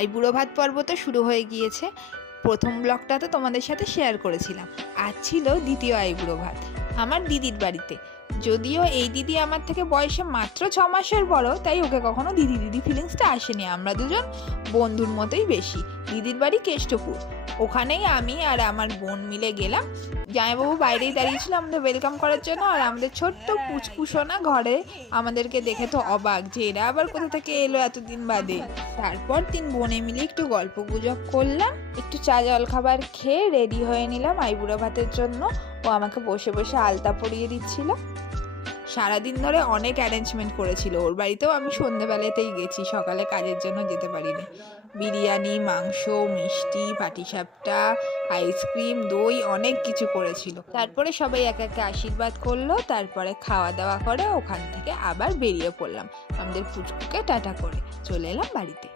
আইবুড়ো ভাত পর্ব তো শুরু হয়ে গিয়েছে। প্রথম ব্লগটা তো তোমাদের সাথে শেয়ার করেছিলাম। আজ ছিল দ্বিতীয় আইবুড়ো ভাত আমার দিদির বাড়িতে। যদিও এই দিদি আমার থেকে বয়সে মাত্র 6 মাসের বড়, তাই ওকে কখনো দিদি দিদি ফিলিংসটা আসেনি। আমরা দুজন বন্ধুর মতোই বেশি। দিদির বাড়ি কেষ্টপুর, ওখানেই আমি আর আমার বোন মিলে গেলাম। জামাইবাবু বাইরেই দাঁড়িয়েছিল আমাদের ওয়েলকাম করার জন্য, আর আমাদের ছোট্ট পুচকুসোনা ঘরে আমাদেরকে দেখে তো অবাক যে এরা আবার কোথা থেকে এলো এতদিন বাদে। তারপর 3 বোনে মিলে একটু গল্প গুজব করলাম, একটু চা জল খাবার খেয়ে রেডি হয়ে নিলাম আইবুড়ো ভাতের জন্য। ও আমাকে বসে বসে আলতা পরিয়ে দিচ্ছিল। সারাদিন ধরে অনেক অ্যারেঞ্জমেন্ট করেছিল ওর বাড়িতেও। আমি সন্ধেবেলাতেই গেছি, সকালে কাজের জন্য যেতে পারিনি। বিরিয়ানি, মাংস, মিষ্টি, পাটিসাপটা, আইসক্রিম, দই, অনেক কিছু করেছিল। তারপরে সবাই এক একে আশীর্বাদ করলো। তারপরে খাওয়া দাওয়া করে ওখান থেকে আবার বেরিয়ে পড়লাম। আমাদের পুচকুকে টাটা করে চলে এলাম বাড়িতে।